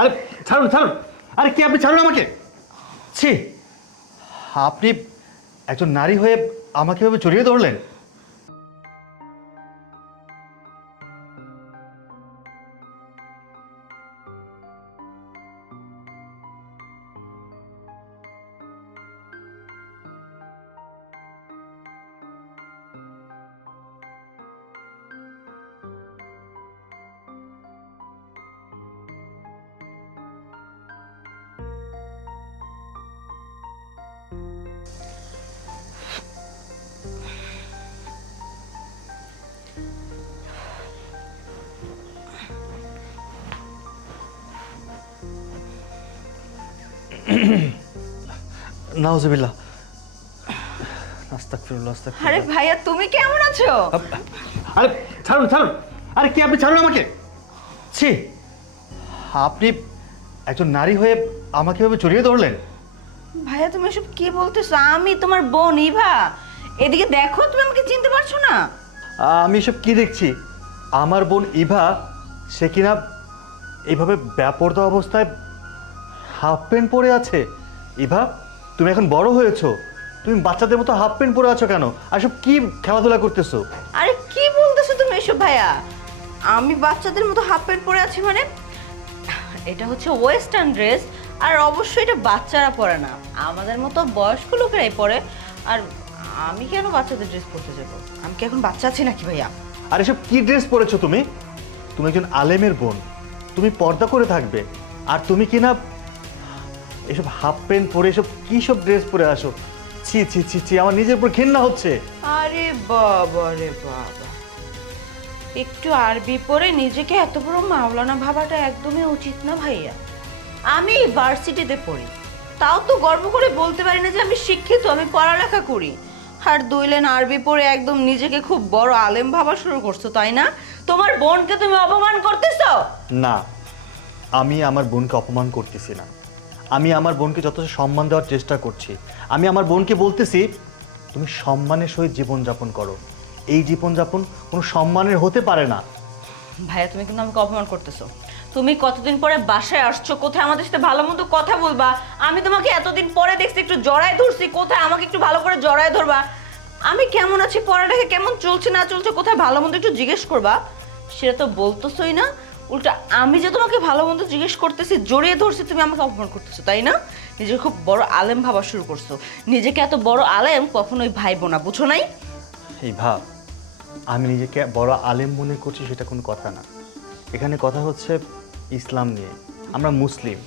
আরে ছাড়ুন ছাড়ুন, আরে কি আপনি ছাড়ুন আমাকে। ছি, আপনি একজন নারী হয়ে আমাকে এভাবে জড়িয়ে ধরলেন। নাউজুবিল্লাহ, আস্তাগফিরুল্লাহ, আস্তাগফিরুল্লাহ। আরে ভাইয়া তুমি কেমন আছো? আরে ছাড়ুন ছাড়ুন, আরে কি আপনি ছাড়ুন আমাকে। ছি, আপনি একজন নারী হয়ে আমাকে এভাবে জড়িয়ে ধরলেন। ভাইয়া তুমি এসব কি বলতেছো? আমি তোমার বোন ইভা। এদিকে দেখো, তুমি আমাকে চিনতে পারছো না? আমি এসব কি দেখছি? আমার বোন ইভা, সে কিনা এইভাবে বেপরদা অবস্থায় হাফ প্যান্ট পরে আছে। ইভা, তুমি এখন বড় হয়েছো, তুমি বাচ্চাদের মতো হাফ প্যান্ট পরে আছো কেন? আর সব কি খেলাধুলা করতেছো? আরে কি বলতেছো তুমি এসব ভাইয়া? আমি বাচ্চাদের মতো হাফ প্যান্ট পরে আছি মানে? এটা হচ্ছে ওয়েস্টার্ন ড্রেস, আর অবশ্যই এটা বাচ্চারা পরে না, আমাদের মতো বয়স্ক লোকেরাই পরে। আর আমি কেন বাচ্চাদের ড্রেস পরতে যাব? আমি কি এখন বাচ্চা আছি নাকি ভাইয়া? আর এসব কি ড্রেস পরেছো তুমি? তুমি একজন আলেমের বোন, তুমি পর্দা করে থাকবে, আর তুমি কিনা এসব হাফ প্যান্ট পরে এসব কি সব ড্রেস পরে আসো? ছি ছি ছি ছি, আমার নিজের উপর ঘৃণা হচ্ছে। আরে বাবা রে বাবা, একটু আরবি পড়ে নিজেকে এত বড় মাওলানা ভাবাটা একদমই উচিত না ভাইয়া। আমি ভার্সিটিতে পড়ি, তাও তো গর্ব করে বলতে পারি না যে আমি শিক্ষিত, আমি পড়ালেখা করি। আর 2 লাইন আরবি পড়ে একদম নিজেকে খুব বড় আলেম ভাবা শুরু করছো, তাই না? তোমার বোনকে তুমি অপমান করতেছো। না, আমি আমার বোনকে অপমান করতেছি না, আমি আমার বোনকে যথেষ্ট সম্মান দেওয়ার চেষ্টা করছি। আমি আমার বোনকে বলতেছি, তুমি সম্মানের সহিত জীবনযাপন করো। এই জীবনযাপন কোনো সম্মানের হতে পারে না। ভাইয়া তুমি কিন্তু আমাকে অপমান করতেছো। তুমি কতদিন পরে বাসায় আসছো, কোথায় আমাদের সাথে ভালো মতো কথা বলবা? আমি তোমাকে এতদিন পরে দেখছি, একটু জড়ায় ধরছি, কোথায় আমাকে একটু ভালো করে জড়ায় ধরবা? আমি কেমন আছি, পড়ালেখা কেমন চলছে না চলছে, কোথায় ভালো মতো একটু জিজ্ঞেস করবা? সেটা তো বলতেছই না। উল্টা আমি যে তোমাকে ভালো মতো জিজ্ঞেস করতেছি, জড়িয়ে ধরছি, তুমি আমাকে অপমান করতেছো, তাই না? নিজেকে খুব বড় আলেম ভাবা শুরু করছো। নিজেকে এত বড় আলেম কখনোই ভাইবো না, বুঝো নাই? এই ভাব, আমি নিজেকে বড় আলেম মনে করছি সেটা কোনো কথা না। এখানে কথা হচ্ছে ইসলাম নিয়ে। আমরা মুসলিম,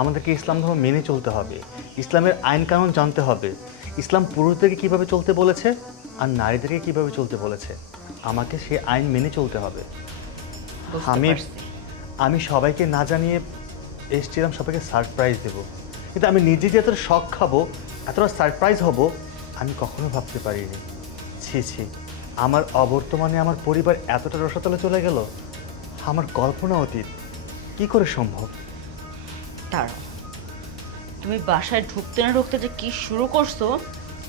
আমাদেরকে ইসলাম ধর্ম মেনে চলতে হবে, ইসলামের আইন কানুন জানতে হবে। ইসলাম পুরুষদেরকে কীভাবে চলতে বলেছে আর নারীদেরকে কীভাবে চলতে বলেছে, আমাকে সেই আইন মেনে চলতে হবে। আমি সবাইকে না জানিয়ে এসেছিলাম সবাইকে সারপ্রাইজ দেব, কিন্তু আমি নিজে যে এতটা শখ খাবো, এতটা সারপ্রাইজ হব, আমি কখনো ভাবতে পারিনি। ছি ছি, আমার অবর্তমানে আমার পরিবার এতটা রসাতলে চলে গেল, আমার কল্পনা অতীত। কি করে সম্ভব? দাঁড়াও, তুমি বাসায় ঢুকতে না ঢুকতে যে কি শুরু করছো,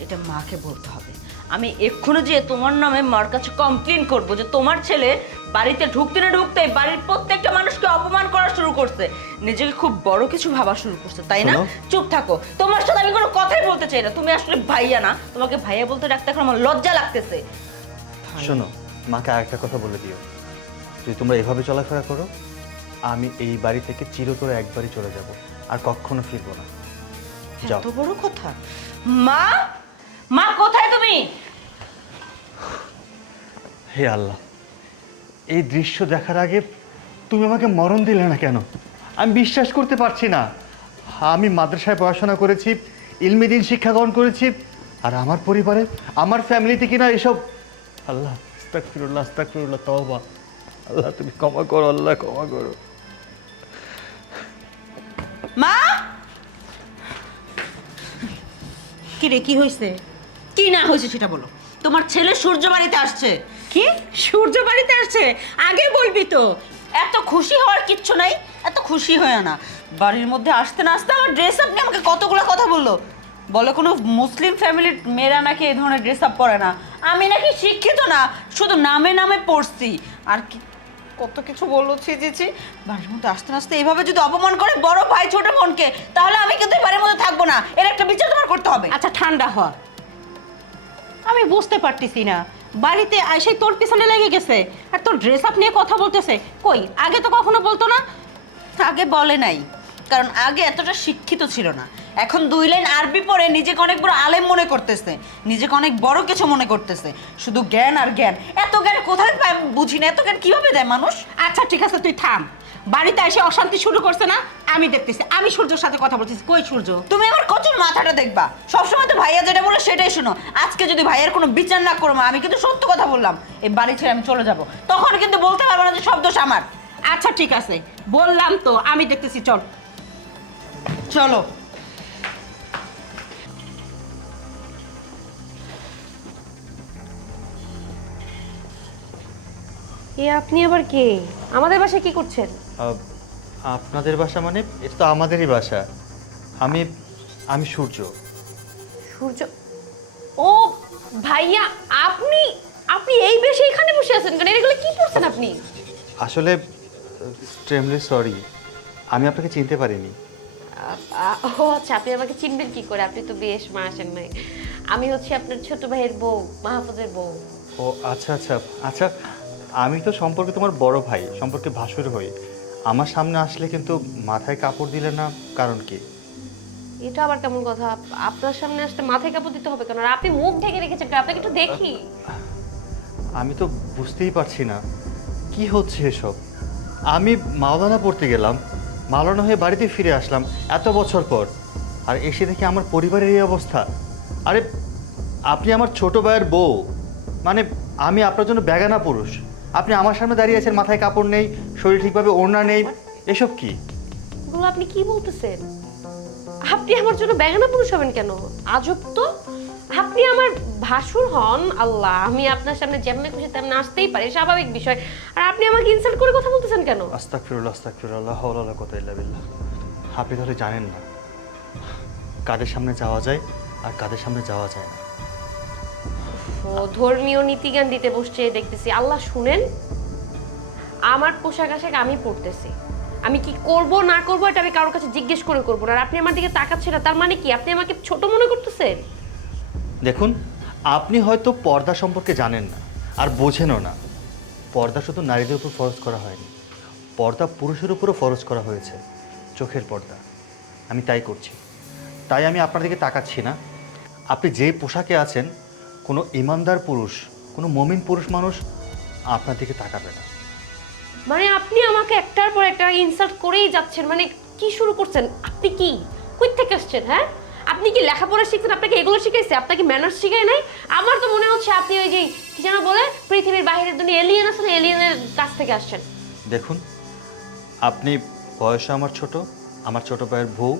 এটা মাকে বলতে হবে। আমি এক্ষুনি যে তোমার নামে মার কাছে কমপ্লেন করব যে তোমার ছেলে বাড়িতে ঢুকতে না ঢুকতে বাড়ির প্রত্যেকটা মানুষকে অপমান করা শুরু করছে, নিজেকে খুব বড় কিছু ভাবা শুরু করছে, তাই না? চুপ থাকো, তোমার সাথে আমি কোনো কথাই বলতে চাই না। তুমি আসলে ভাইয়া না, তোমাকে ভাইয়া বলতে ডাকতে এখন আমার লজ্জা লাগতেছে। শোনো, মাকে আরেকটা কথা বলে দিও, যদি তোমরা এভাবে চলাফেরা করো, আমি এই বাড়ি থেকে চিরতরে একবারই চলে যাব, আর কখনো ফিরবো না। যাও। এত বড় কথা? মা, মা কোথায় তুমি? হে আল্লাহ, এই দৃশ্য দেখার আগে তুমি আমাকে মরণ দিলে না কেন? আমি বিশ্বাস করতে পারছি না। আমি মাদ্রাসায় পড়াশোনা করেছি, ইলমে দ্বীন শিক্ষা গ্রহণ করেছি, আর আমার পরিবারে, আমার ফ্যামিলিতে কিনা এসব। আল্লাহ, আস্তাগফিরুল্লাহ, আস্তাগফিরুল্লাহ, তওবা। আল্লাহ তুমি ক্ষমা করো, আল্লাহ ক্ষমা করো। মা, কি রে, কি হয়েছে? কি না হয়েছে সেটা বলো। তোমার ছেলে সূর্য বাড়িতে আসছে। কি? সূর্য বাড়িতে আসছে? আগে বলবি তো। এত খুশি হওয়ার কিচ্ছু নাই, এত খুশি হয় না। বাড়ির মধ্যে আসতে না আসতে আমার ড্রেস আপ নিয়ে আমাকে কতগুলো কথা বললো। বলে কোনো মুসলিম ফ্যামিলির মেয়েরা নাকি এই ধরনের ড্রেস আপ পরে না। আমি নাকি শিক্ষিত না, শুধু নামে নামে পড়ছি। আর কি কত কিছু বললো, ছি ছি ছি। বাড়ির মধ্যে আসতে আসতে এইভাবে যদি অপমান করে বড় ভাই ছোট বোনকে, তাহলে আমি কিন্তু এই বাড়ির মধ্যে থাকবো না। এর একটা বিচার তোমার করতে হবে। আচ্ছা ঠান্ডা হ, আমি বুঝতে পারতেছি না, বাড়িতে এসে তোর পিছনে লেগে গেছে আর তোর ড্রেস আপ নিয়ে কথা বলতেছে। কই আগে তো কখনো বলতো না। আগে বলে নাই, কারণ আগে এতটা শিক্ষিত ছিল না। এখন 2 লাইন আরবি পড়ে নিজেকে অনেক বড় আলেম মনে করতেছে, নিজেকে অনেক বড় কিছু মনে করতেছে। শুধু জ্ঞান আর জ্ঞান। এত জ্ঞান কোথায় পায় আমি বুঝি না। এত জ্ঞান কিভাবে দেয় মানুষ? আচ্ছা ঠিক আছে, তুই থাম। বাড়িতে এসে অশান্তি শুরু করছে না, আমি দেখতেছি। আমি সূর্যর সাথে কথা বলতেছি। কই সূর্য? তুমি আমার কচুর মাথাটা দেখবা। সবসময় তো ভাইয়া যেটা বলে সেটাই শুনো। আজকে যদি ভাইয়ার কোনো বিচার না করো, আমি কিন্তু সত্য কথা বললাম, এই বাড়ি ছেড়ে আমি চলে যাব। তখন কিন্তু বলতে পারবো না যে সব দোষ আমার। আচ্ছা ঠিক আছে, বললাম তো, আমি দেখতেছি। চল চলো। এ আপনি আবার কে? আমাদের বাসায় কি করছেন? আপনাদের বাসা মানে? এটা তো আমাদেরই বাসা। আমি আমি সূর্য। সূর্য? ও ভাইয়া, আপনি আপনি এই বেশে এখানে বসে আছেন কেন? এগুলো কি করছেন আপনি? আসলে এক্সট্রিমলি সরি, আমি আপনাকে চিনতে পারিনি। ও আচ্ছা, আপনি আমাকে চিনবেন কি করে? আপনি তো বেশ মাসের নাই। আমি হচ্ছে আপনার ছোট ভাইয়ের বউ, মাহফুজের বউ। ও আচ্ছা আচ্ছা আচ্ছা, আমি তো সম্পর্কে তোমার বড় ভাই, সম্পর্কে ভাসুর হই। আমার সামনে আসলে কিন্তু মাথায় কাপড় দিলে না, কারণ কি? এটা আবার কেমন কথা? আপনার সামনে আসতে মাথায় কাপড় দিতে হবে কেন? আর আপনি মুখ ঢেকে রেখেছেন কেন? আপনাকে একটু দেখি। আমি তো বুঝতেই পারছি না কি হচ্ছে এসব। আমি মাওলানা পড়তে গেলাম, মাওলানা হয়ে বাড়িতে ফিরে আসলাম এত বছর পর, আর এসে দেখি আমার পরিবারের এই অবস্থা। আরে আপনি আমার ছোট ভাইয়ের বউ, মানে আমি আপনার জন্য বেগানা পুরুষ। আপনি আমার সামনে দাঁড়িয়ে আছেন, মাথায় কাপড় নেই, শরীর ঠিকভাবে ওড়না নেই, এসব কি? এগুলো আপনি কি বলতেছেন? আপনি আমার জন্য বেগানা পুরুষ হবেন কেন? আজব তো। আপনি আমার ভাসুর হন। আল্লাহ, আমি আপনার সামনে যেমন খুশি তেমন আসতেই পারি, স্বাভাবিক বিষয়। আর আপনি আমাকে ইনসাল্ট করে কথা বলতেছেন কেন? আস্তাগফিরুল্লাহ আস্তাগফিরুল্লাহ, লা হাওলা ওয়ালা কুওয়াতা ইল্লা বিল্লাহ। আপনি তাহলে জানেন না কাদের সামনে যাওয়া যায় আর কাদের সামনে যাওয়া যায় না। ও ধর্মীয় নীতিজ্ঞান দিতে বসছে দেখতেছি। আল্লাহ শুনেন, আমার পোশাক আশাক আমি পরতেছি। আমি কি করব না করব এটা আমি কারোর কাছে জিজ্ঞেস করে করবো না। আর আপনি আমার দিকে তাকাচ্ছেন না, তার মানে কি আপনি আমাকে ছোট মনে করতেছেন? দেখুন, আপনি হয়তো পর্দা সম্পর্কে জানেন না আর বোঝেনও না। পর্দা শুধু নারীদের উপর ফরজ করা হয়নি, পর্দা পুরুষের উপরও ফরজ করা হয়েছে, চোখের পর্দা। আমি তাই করছি, তাই আমি আপনার দিকে তাকাচ্ছি না। আপনি যে পোশাকে আছেন, কোনো ইমানদার পুরুষ, কোনো মমিন পুরুষ মানুষ আপনার দিকে তাকাবে না। মানে আপনি আমাকে একটার পর একটা ইনসাল্ট করেই যাচ্ছেন। মানে কি শুরু করছেন আপনি? কি কই থেকে আসছেন? হ্যাঁ, আপনি কি লেখাপড়া শিখছেন? আপনাকে এগুলো শিখাইছে? আপনাকে ম্যানার্স শিখায় নাই? আমার তো মনে হচ্ছে আপনি ওই যে কি যেন বলে পৃথিবীর বাইরের দুনিয়া এলিয়েন আছে না, এলিয়েনের কাছ থেকে আসছেন। দেখুন, আপনি বয়সে আমার ছোট, আমার ছোট ভাইয়ের বউ।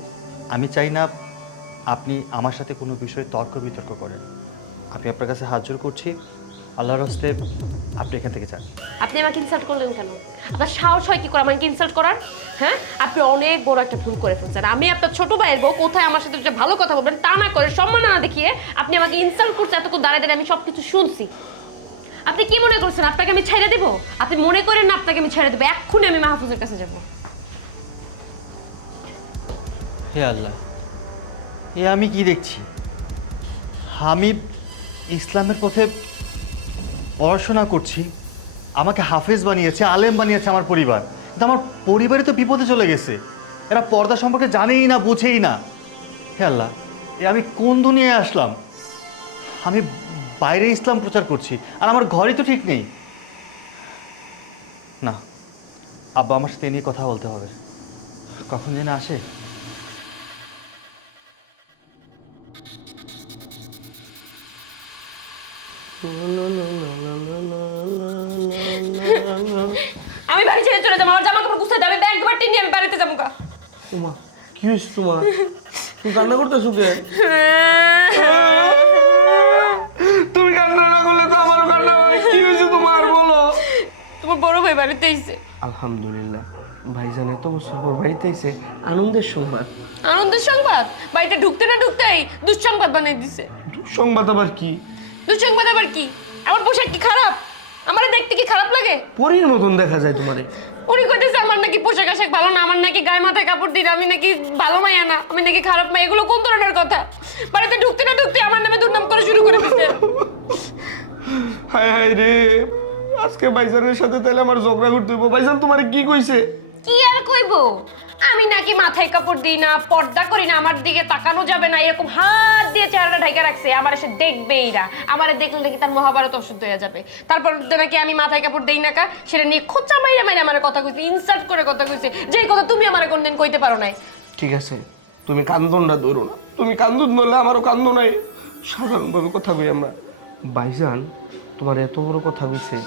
আমি চাই না আপনি আমার সাথে কোনো বিষয়ে তর্ক বিতর্ক করেন। আমি আপনার কাছে হাত জোর করছি, আল্লাহর হস্তে আপনি এখান থেকে যান। আপনি আমাকে ইনসাল্ট করলেন কেন? আপনার সাহস হয় কি করে আমাকে ইনসাল্ট করার? হ্যাঁ, আপনি অনেক বড় একটা ভুল করে ফেলছেন। আমি আপনার ছোট ভাইয়ের বউ, কোথায় আমার সাথে ভালো কথা বলবেন তা না করে, সম্মাননা না দেখিয়ে আপনি আমাকে ইনসাল্ট করছেন। এতক্ষণ দাঁড়িয়ে দাঁড়িয়ে আমি সবকিছু শুনছি। আপনি কি মনে করছেন আপনাকে আমি ছেড়ে দেবো? আপনি মনে করেন না আপনাকে আমি ছেড়ে দেবো? এক্ষুনি আমি মাহফুজের কাছে যাব। হে আল্লাহ, এ আমি কি দেখছি? আমি ইসলামের পথে পড়াশোনা করছি, আমাকে হাফেজ বানিয়েছে, আলেম বানিয়েছে আমার পরিবার, কিন্তু আমার পরিবারে তো বিপদে চলে গেছে। এরা পর্দা সম্পর্কে জানেই না, বুঝেই না। হে আল্লাহ, এ আমি কোন দুনিয়ায় আসলাম? আমি বাইরে ইসলাম প্রচার করছি আর আমার ঘরই তো ঠিক নেই। না, আব্বা আমার সাথে এ নিয়ে কথা বলতে হবে। কখন যেন আসে। আমি বাড়ি ছেড়ে চলে যাবো। আমার জামা কাপড় গুছিয়ে দাও। আমি ব্যাগ বাটি নিয়ে আমি বাড়িতে যাবো। তোমা কি হয়েছে তোমার? তুমি কান্না করতেছো কে? তুমি কান্না না করলে তো আমারও কান্না হয়। কি হয়েছে তোমার বলো? তোমার বড় ভাই বাড়িতে এসেছে। আলহামদুলিল্লাহ, ভাইজান এত বছর পর বাড়িতে এসে আনন্দের সংবাদ। আনন্দের সংবাদ? বাড়িতে ঢুকতে না ঢুকতেই দুঃসংবাদ বানিয়ে দিছে। সংবাদ আবার কি? দুঃসংবাদ আবার কি? আমার পোশাক কি খারাপ? আমারে দেখতে কি খারাপ লাগে? পরীর মতন দেখা যায় তোমারে। উনি কইতেছে আমার নাকি পোশাক আশাক ভালো না, আমার নাকি গায়ে মাথায় কাপড় দিই না, আমি নাকি ভালো মাইয়া না, আমি নাকি খারাপ মাইয়া। এগুলো কোন ধরনের কথা? বাড়িতে ঢুকতে না ঢুকতে আমার নামে দুর্নাম করে শুরু করে দিচ্ছে। হায় হায় রে, আজকে ভাইজানের সাথে তাহলে আমার ঝগড়া করতে হইব। ভাইজান তোমারে কি কইছে? কি আর কইবো, আমি নাকি মাথায় কাপড় দিই না, পর্দা করি না, আমার দিকে তাকানো যাবে না, এরকম হাত দিয়ে চেহারাটা ঢাকা রাখছে। আমার এসে দেখবেই না, আমার দেখলে নাকি তার মহাভারত অশুদ্ধ হয়ে যাবে। তারপর নাকি আমি মাথায় কাপড় দেই না কা, সেটা নিয়ে খোঁচা মাইরা মাইরা আমার কথা কইছে, ইনসাল্ট করে কথা কইছে, যেই কথা তুমি আমার কোনদিন কইতে পারো নাই। ঠিক আছে, তুমি কান্দনটা ধরো না। তুমি কান্দন ধরলে আমারও কান্দন নাই। সাধারণভাবে কথা কই আমরা। ভাইজান তোমার এত বড় কথা কইছে,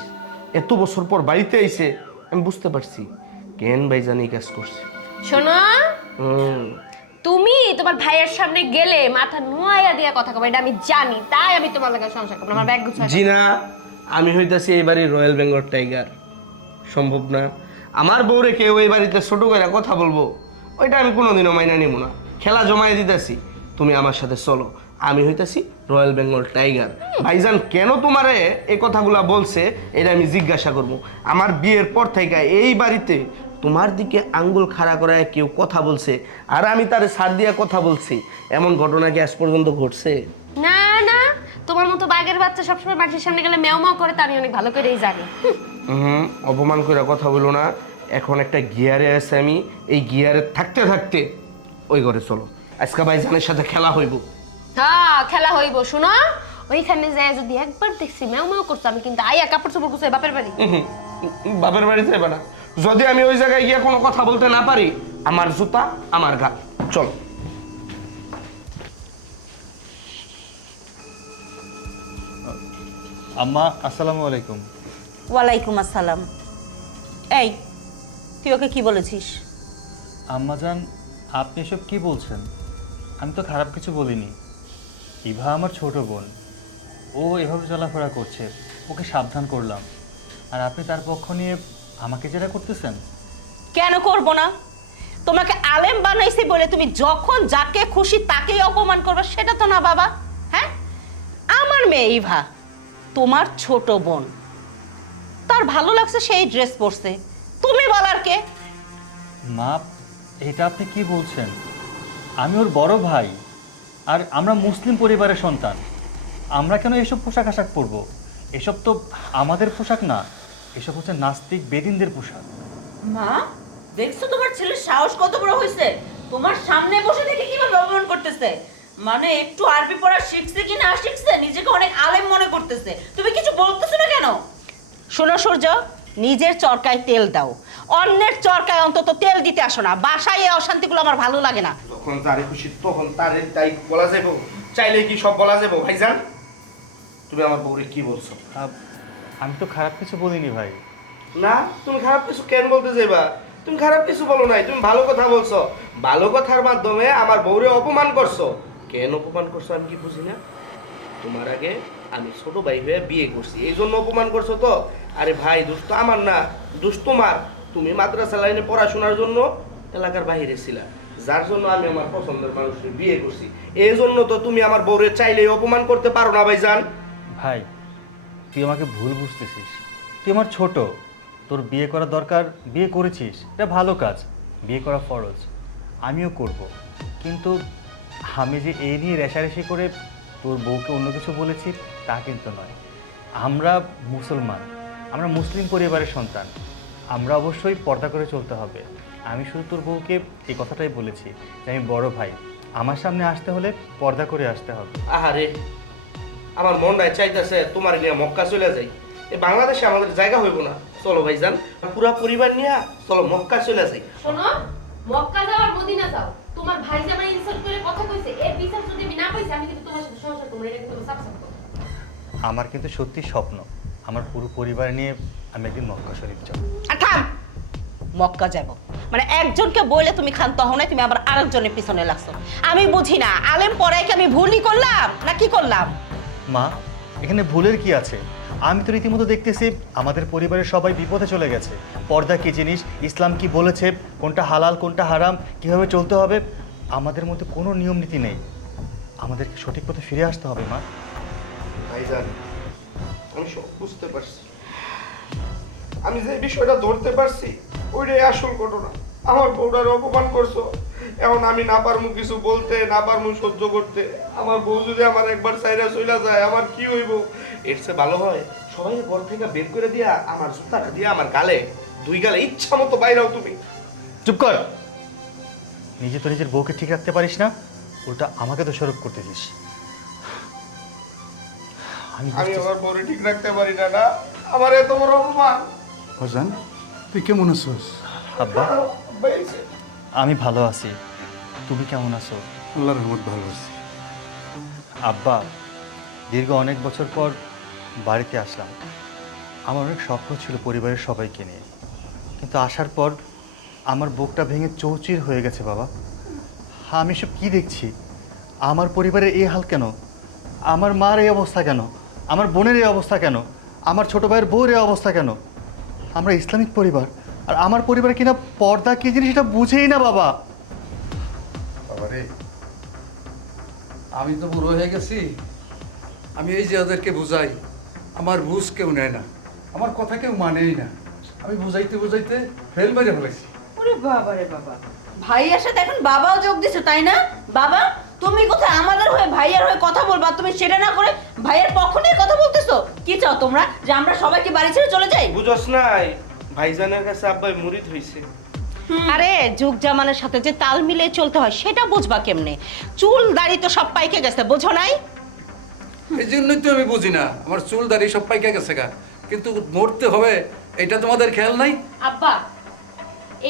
এত বছর পর বাড়িতে আইছে, আমি বুঝতে পারছি কেন ভাইজান এই কাজ করছে। শোনো, তুমি তোমার ভাইয়ের সামনে গেলে মাথা নোয়া দিয়া কথা কবে, এটা আমি জানি, তাই আমি তোমার লাগে সংসার করব। আমার ব্যাগ গুছাই। জি না, আমি হইতাছি এই বাড়ির রয়্যাল বেঙ্গল টাইগার। সম্ভব না আমার বউরে কেউ এই বাড়িতে ছোট করে কথা বলবো, ওইটা আমি কোনোদিনও মাইনা নিব না। খেলা জমায়ে দিতেছি, তুমি আমার সাথে চলো। আমি হইতাছি রয়্যাল বেঙ্গল টাইগার। ভাইজান কেন তোমারে এই কথাগুলা বলছে এটা আমি জিজ্ঞাসা করব। আমার বিয়ের পর থেকে এই বাড়িতে তোমার দিকে আঙ্গুল খাড়া করায় কেউ কথা বলছে আর আমি তারে ছাড় দিয়া কথা বলছি, এমন ঘটনা কি আজ পর্যন্ত ঘটছে? না না, তোমার মতো বাঘের বাচ্চা সবসময় মানুষের সামনে গেলে ম্যাও ম্যাও করে, তা আমি অনেক ভালো করেই জানি। অপমান করে কথা বলো না। এখন একটা গিয়ারে আছে, আমি এই গিয়ারে থাকতে থাকতে ওই ঘরে চলো। আজকে ভাইজানের সাথে খেলা হইব। হ্যাঁ, খেলা হইব। শুনো, ওইখানে যায় যদি একবার দেখছি ম্যাও ম্যাও করছে, আমি কিন্তু আইয়া কাপড় চোপড় গুছাই বাপের বাড়ি। বাপের বাড়ি যাবে না। যদি আমি ওই জায়গায় গিয়ে কোনো কথা বলতে না পারি, আমার জুতা আমার গা। চল। আম্মা আসসালামু আলাইকুম। ওয়ালাইকুম আসসালাম। এই, তুই ওকে কি বলেছিস? আম্মাজান, আপনি এসব কি বলছেন? আমি তো খারাপ কিছু বলিনি। ইভা আমার ছোট বোন, ও এভাবে চলাফেরা করছে, ওকে সাবধান করলাম। আর আপনি তার পক্ষ নিয়ে আমাকে যেটা করতেছেন। কেন করব না? তোমাকে আলেম বানাইছি বলে তুমি যখন যাকে খুশি তাকেই অপমান করবে, সেটা তো না বাবা। হ্যাঁ, আমার মেয়ে ইভা তোমার ছোট বোন, তার ভালো লাগছে সেই ড্রেস পরছে, তুমি বলার কে? মা, এটা আপনি কি বলছেন? আমি ওর বড় ভাই, আর আমরা মুসলিম পরিবারের সন্তান। আমরা কেন এসব পোশাক আশাক পরবো? এসব তো আমাদের পোশাক না, এসব হচ্ছে নাস্তিক বেদিনদের পোশাক। মা, দেখছো তোমার ছেলের সাহস কত বড় হয়েছে? তোমার সামনে বসে দেখে কিভাবে অপমান করতেছে। মানে একটু আরবি পড়া শিখছে কি না শিখছে, নিজেকে অনেক আলেম মনে করতেছে। তুমি কিছু বলতেছো না কেন? শোনো সূর্য, নিজের চরকায় তেল দাও, অন্যের চরকায় অন্তত তেল দিতে আসো না। বাসায় এই অশান্তিগুলো আমার ভালো লাগে না। যখন তারে খুশি তখন তারে তাই বলা যাবো, চাইলে কি সব বলা যাবো? ভাইজান তুমি আমার বউরে কি বলছো? আমি তো খারাপ কিছু বলিনি ভাই। না, তুমি খারাপ কিছু কেন বলতে যাইবা? তুমি খারাপ কিছু বলো নাই, তুমি ভালো কথা বলছো। ভালো কথার মাধ্যমে আমার বউরে অপমান করছো। কেন অপমান করছো আমি কি বুঝি না। তোমার আগে আমি ছোট ভাই হয়ে বিয়ে করছি, এই জন্য অপমান করছো তো? আরে ভাই, দোষ তো আমার না, দোষ তোমার। তুমি মাদ্রাসা লাইনে পড়াশোনার জন্য এলাকার বাইরে ছিলা, যার জন্য আমি আমার পছন্দের মানুষকে বিয়ে করছি। এই জন্য তো তুমি আমার বউরে চাইলেই অপমান করতে পারো না ভাইজান। ভাই, তুই আমাকে ভুল বুঝতেছিস। তুই আমার ছোট, তোর বিয়ে করা দরকার, বিয়ে করেছিস, এটা ভালো কাজ, বিয়ে করা ফরজ, আমিও করব। কিন্তু আমি যে এই নিয়ে রেষারেষি করে তোর বউকে অন্য কিছু বলেছি তা কিন্তু নয়। আমরা মুসলমান, আমরা মুসলিম পরিবারের সন্তান, আমরা অবশ্যই পর্দা করে চলতে হবে। আমি শুধু তোর বউকে এই কথাটাই বলেছি যে আমি বড় ভাই, আমার সামনে আসতে হলে পর্দা করে আসতে হবে। আহারে, আমার মনটাই চাইতেছে তোমার নিয়ে মক্কা চলে যাই। এই বাংলাদেশে আমাদের জায়গা হইব না। চলো ভাইজান, পুরা পরিবার নিয়ে চলো মক্কা চলে যাই। শোনো, মক্কা যাও আর মদিনা যাও, তোমার ভাই যে আমার ইনসাল্ট করে কথা কইছে, এর বিচার যদি আমি না পাইছি, আমি কিন্তু তোমার সাথে সংসার করব না, এটা কিন্তু সাফ সাফ কথা। আমার কিন্তু সত্যি স্বপ্ন, আমার পুরো পরিবার নিয়ে আমি একদিন মক্কা শরীফ যাব। আর থাম, মক্কা যাব মানে একজনকে বলে তুমি খান তখন তুমি আবার আরেকজনের পিছনে লাগছো। আমি বুঝি না, আলেম পড়ায় কি আমি ভুলই করলাম না কি করলাম? মা, এখানে ভুলের কি আছে? আমি তো রীতিমতো দেখতেছি আমাদের পরিবারের সবাই বিপদে চলে গেছে। পর্দা কি জিনিস, ইসলাম কি বলেছে, কোনটা হালাল কোনটা হারাম, কিভাবে চলতে হবে, আমাদের মধ্যে কোনো নিয়ম নীতি নেই। আমাদেরকে সঠিক পথে ফিরে আসতে হবে মা। ভাইজান, আমি সব বুঝতে পারছি, আমি যে বিষয়টা ধরতে পারছি ওইটাই আসল ঘটনা। আমার বউটার অপমান করছো, এখন আমি না পারমু কিছু বলতে, না পারমু সহ্য করতে। আমার বউ যদি আমার একবার চাইরা চইলা যায় আমার কি হইব? এর চেয়ে ভালো হয় সবাই ঘর থেকে বের করে দিয়া আমার জুতাটা দিয়া আমার গালে, দুই গালে ইচ্ছা মতো বাইরাও তুমি। চুপ কর। নিজে তো নিজের বউকে ঠিক রাখতে পারিস না, উল্টা আমাকে দোষারোপ করতেছিস। আমি আমার বউরে ঠিক রাখতে পারি না, না আমার এত বড় অপমান। হোসেন, তুই কেমন আছিস? আব্বা, বাইছে আমি ভালো আছি। তুমি কেমন আছো? আল্লাহর রহমত ভালো আছি। আব্বা, দীর্ঘ অনেক বছর পর বাড়িতে আসলাম। আমার অনেক স্বপ্ন ছিল পরিবারের সবাইকে নিয়ে, কিন্তু আসার পর আমার বুকটা ভেঙে চৌচির হয়ে গেছে বাবা। আমি সব কি দেখছি? আমার পরিবারের এই হাল কেন? আমার মার এই অবস্থা কেন? আমার বোনের এই অবস্থা কেন? আমার ছোট ভাইয়ের বউর এই অবস্থা কেন? আমরা ইসলামিক পরিবার, আর আমার পরিবার কিনা পর্দা কি জিনিস এটা বুঝেই না বাবা। বাবারে, আমি তো বুড়ো হয়ে গেছি। আমি এই যে ওদেরকে বুঝাই, আমার বুঝ কেউ নেয় না, আমার কথা কেউ মানেই না। আমি বুঝাইতে বুঝাইতে ফেল মেরে ফেলেছি। ওরে বাবা রে বাবা, ভাইয়ার সাথে এখন বাবাও যোগ দিছো তাই না? বাবা, তুমি কোথায় আমাদের হয়ে ভাইয়ার হয়ে কথা বলবা, তুমি সেটা না করে ভাইয়ের পক্ষ নিয়ে কথা বলতেছো। কি চাও তোমরা, যে আমরা সবাইকে বাড়ি ছেড়ে চলে যাই? বুঝছ নাই ভাইজানের কাছে আব্বাই মুরিদ হইছে। আরে যুগ জামানের সাথে যে তাল মিলিয়ে চলতে হয় সেটা বুঝবা কেমনে? চুল দাড়ি তো সব পাইকে গেছে, বোঝো নাই? এই জন্যই তো আমি বুঝি না, আমার চুল দাড়ি সব পাইকা গেছে গা, কিন্তু মরতে হবে এটা তোমাদের খেয়াল নাই। আব্বা,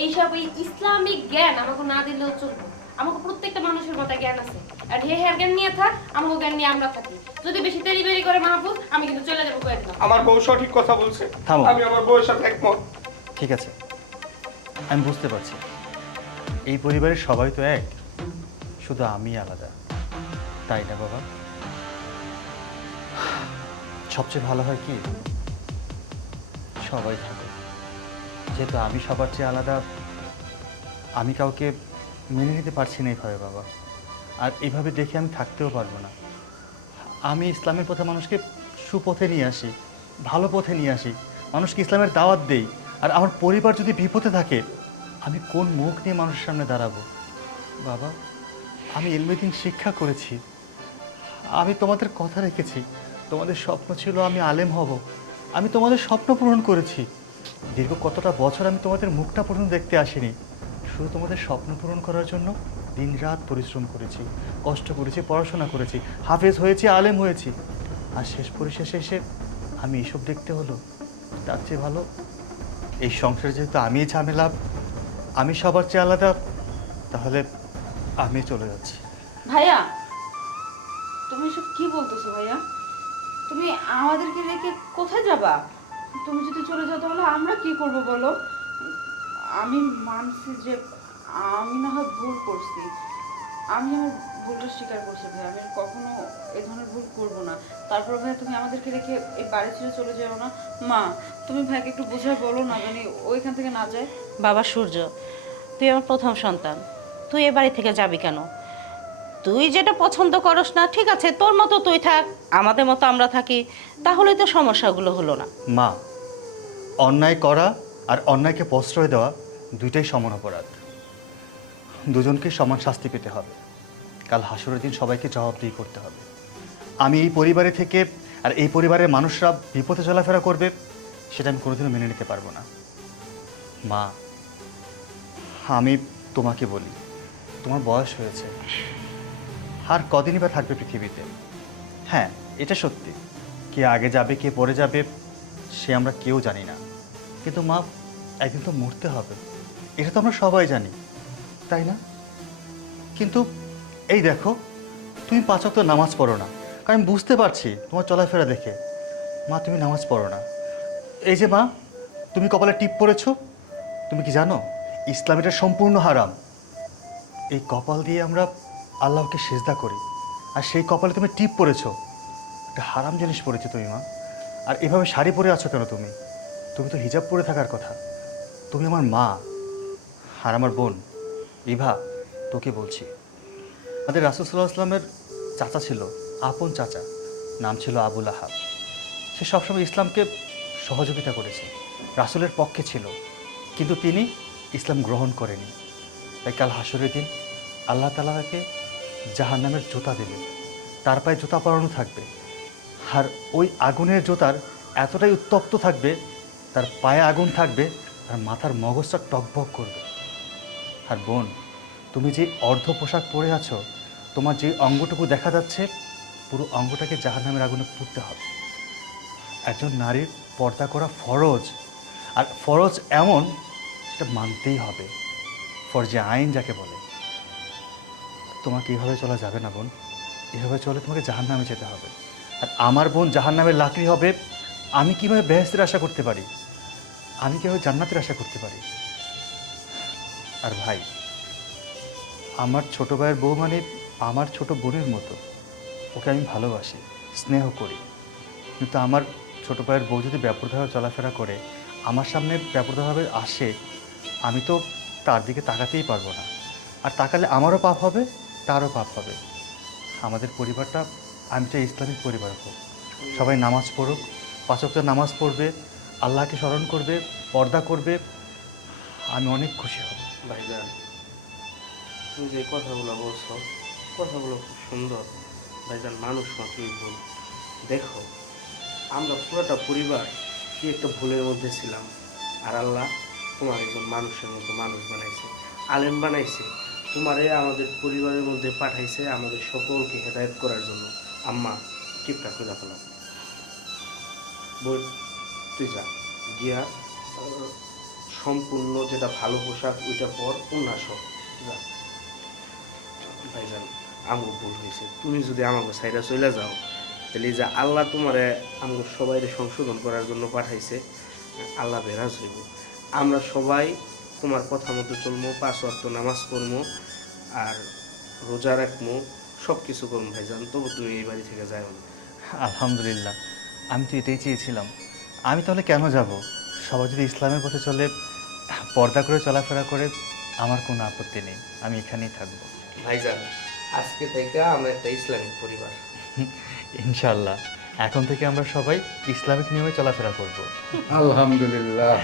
এইসব এই ইসলামিক জ্ঞান আমাকে না দিলেও চলবে। আমাকে প্রত্যেকটা মানুষের মাথায় জ্ঞান আছে, আর হে হ্যার জ্ঞান নিয়ে থাক, আমাকে জ্ঞান নিয়ে আমরা থাকি। যদি বেশি দেরি বেরি করে মাহবুব, আমি কিন্তু চলে যাবো কয়েকদিন। আমার বউ সঠিক কথা বলছে, থামো। আমি আমার বউয়ের সাথে একমত। ঠিক আছে, আমি বুঝতে পারছি এই পরিবারের সবাই তো এক, শুধু আমি আলাদা, তাই না বাবা? সবচেয়ে ভালো হয় কি সবাই থাকে, যেহেতু আমি সবার চেয়ে আলাদা, আমি কাউকে মেনে নিতে পারছি না এইভাবে বাবা। আর এইভাবে দেখে আমি থাকতেও পারবো না। আমি ইসলামের পথে মানুষকে সুপথে নিয়ে আসি, ভালো পথে নিয়ে আসি, মানুষকে ইসলামের দাওয়াত দেই। আর আমার পরিবার যদি বিপদে থাকে, আমি কোন মুখ নিয়ে মানুষের সামনে দাঁড়াবো? বাবা, আমি ইলমে-দ্বীন শিক্ষা করেছি, আমি তোমাদের কথা রেখেছি, তোমাদের স্বপ্ন ছিল আমি আলেম হব, আমি তোমাদের স্বপ্ন পূরণ করেছি। দীর্ঘ কতটা বছর আমি তোমাদের মুখটা পর্যন্ত দেখতে আসিনি, শুধু তোমাদের স্বপ্ন পূরণ করার জন্য দিনরাত পরিশ্রম করেছি, কষ্ট করেছি, পড়াশোনা করেছি, হাফেজ হয়েছি, আলেম হয়েছি। আর শেষ পরিশেষে এসে আমি এসব দেখতে হলো। তার চেয়ে ভালো এই সংসারে যেহেতু আমি ঝামেলা, আমি সবার চেয়ে আলাদা, তাহলে আমি চলে যাচ্ছি। ভাইয়া, তুমি সব কি বলতেছো ভাইয়া? তুমি আমাদেরকে রেখে কোথায় যাবা? তুমি যদি চলে যাও তাহলে আমরা কি করব বলো? আমি মানছি যে আমি না হয় ভুল করছি, আমি আমার ভুলটা স্বীকার করছি ভাই, আমি আর কখনো এ ধরনের ভুল করব না। তারপর ভাই তুমি আমাদেরকে রেখে এই বাড়ি ছেড়ে চলে যাও না। মা, তুমি ভাইকে একটু বুঝায় বলো না, জানি ওইখান থেকে না যায়। বাবা সূর্য, তুই আমার প্রথম সন্তান, তুই এ বাড়ি থেকে যাবি কেন? তুই যেটা পছন্দ করস না, ঠিক আছে, তোর মতো তুই থাক, আমাদের মতো আমরা থাকি, তাহলেই তো সমস্যাগুলো হলো না। মা, অন্যায় করা আর অন্যায়কে প্রশ্রয় দেওয়া দুইটাই সমান অপরাধ, দুজনকে সমান শাস্তি পেতে হবে। কাল হাসরের দিন সবাইকে জবাবদিহি করতে হবে। আমি এই পরিবারে থেকে আর এই পরিবারের মানুষরা বিপদে চলাফেরা করবে, সেটা আমি কোনোদিনও মেনে নিতে পারবো না। মা, আমি তোমাকে বলি, তোমার বয়স হয়েছে, আর কদিনই বা থাকবে পৃথিবীতে। হ্যাঁ, এটা সত্যি, কে আগে যাবে কে পরে যাবে সে আমরা কেউ জানি না, কিন্তু মা, একদিন তো মরতে হবে, এটা তো আমরা সবাই জানি, তাই না? কিন্তু এই দেখো, তুমি 5 ওয়াক্ত নামাজ পড়ো না, কারণ আমি বুঝতে পারছি তোমার চলাফেরা দেখে। মা, তুমি নামাজ পড়ো না। এই যে মা, তুমি কপালে টিপ পড়েছো, তুমি কি জানো ইসলাম এটা সম্পূর্ণ হারাম। এই কপাল দিয়ে আমরা আল্লাহকে সিজদা করি, আর সেই কপালে তুমি টিপ পরেছো, একটা হারাম জিনিস পরেছো তুমি মা। আর এভাবে শাড়ি পরে আছো কেন তুমি? তুমি তো হিজাব পরে থাকার কথা। তুমি আমার মা, আর আমার বোন ইভা, তোকে বলছি, আমাদের রাসূল সাল্লাল্লাহু আলাইহি ওয়াসাল্লামের চাচা ছিল, আপন চাচা, নাম ছিল আবুল আহাব। সে সবসময় ইসলামকে সহযোগিতা করেছে, রাসূলের পক্ষে ছিল, কিন্তু তিনি ইসলাম গ্রহণ করেনি। তাই কাল হাসরের দিন আল্লাহ তাআলা তাকে জাহান্নামের জুতা দেবেন, তার পায়ে জুতা পরানো থাকবে। আর ওই আগুনের জুতার এতটাই উত্তপ্ত থাকবে, তার পায়ে আগুন থাকবে আর মাথার মগজটা টকবক করবে। আর বোন, তুমি যে অর্ধ পোশাক পরে আছো, তোমার যে অঙ্গটুকু দেখা যাচ্ছে, পুরো অঙ্গটাকে জাহান্নামের আগুনে পুড়তে হবে। একজন নারীর পর্দা করা ফরজ, আর ফরজ এমন সেটা মানতেই হবে, ফরজে আইন যাকে বলে। তোমাকে এভাবে চলা যাবে না বোন, এভাবে চলে তোমাকে জাহান্নামে যেতে হবে। আর আমার বোন জাহান্নামের লাকড়ি হবে, আমি কীভাবে বেহেশতের আশা করতে পারি? আমি কীভাবে জান্নাতের আশা করতে পারি? আর ভাই, আমার ছোট ভাইয়ের বউ মানে আমার ছোট বোনের মতো, ওকে আমি ভালোবাসি, স্নেহ করি। কিন্তু আমার ছোট ভাইয়ের বউ যদি ব্যাপারভাবে চলাফেরা করে, আমার সামনে ব্যাপারভাবে আসে, আমি তো তার দিকে তাকাতেই পারবো না। আর তাকালে আমারও পাপ হবে, তারও পাপ হবে। আমাদের পরিবারটা, আমি চাই ইসলামিক পরিবার হোক, সবাই নামাজ পড়ুক, 5 ওয়াক্ত নামাজ পড়বে, আল্লাহকে স্মরণ করবে, পর্দা করবে, আমি অনেক খুশি হব। ভাইজান, তুমি যে কথাগুলো বলছো, কথাগুলো খুব সুন্দর। ভাইজান, মানুষ মাত্রই ভুল। দেখো, আমরা পুরোটা পরিবার কি একটা ভুলের মধ্যে ছিলাম, আর আল্লাহ তোমার একজন মানুষের মতো মানুষ বানাইছে, আলেম বানাইছে, তোমারে আমাদের পরিবারের মধ্যে পাঠাইছে আমাদের সকলকে হেদায়েত করার জন্য। আম্মা, টিপটা খুলে ফেলাম। বই, তুই যা গিয়া সম্পূর্ণ যেটা ভালো পোশাক ওইটা পর, উন্নাস যা। ভাইজান, আমগো ভুল হয়েছে, তুমি যদি আমাকে সাইডা চলে যাও, তাহলে যে আল্লাহ তোমারে আমগো সবাই সংশোধন করার জন্য পাঠাইছে, আল্লাহ বেরাজ হইব। আমরা সবাই তোমার কথা মতো চলবো, 5 ওয়াক্ত নামাজ পড়বো, আর রোজা রাখবো, সব কিছু করবো। ভাইজান, তবু তুমি এই বাড়ি থেকে যাও না। আলহামদুলিল্লাহ, আমি তো এটাই চেয়েছিলাম। আমি তাহলে কেন যাব? সবাই যদি ইসলামের পথে চলে, পর্দা করে চলাফেরা করে, আমার কোনো আপত্তি নেই, আমি এখানেই থাকবো। ভাইজান, আজকে থেকে আমরা একটা ইসলামিক পরিবার। ইনশাআল্লাহ, এখন থেকে আমরা সবাই ইসলামিক নিয়মে চলাফেরা করব। আলহামদুলিল্লাহ।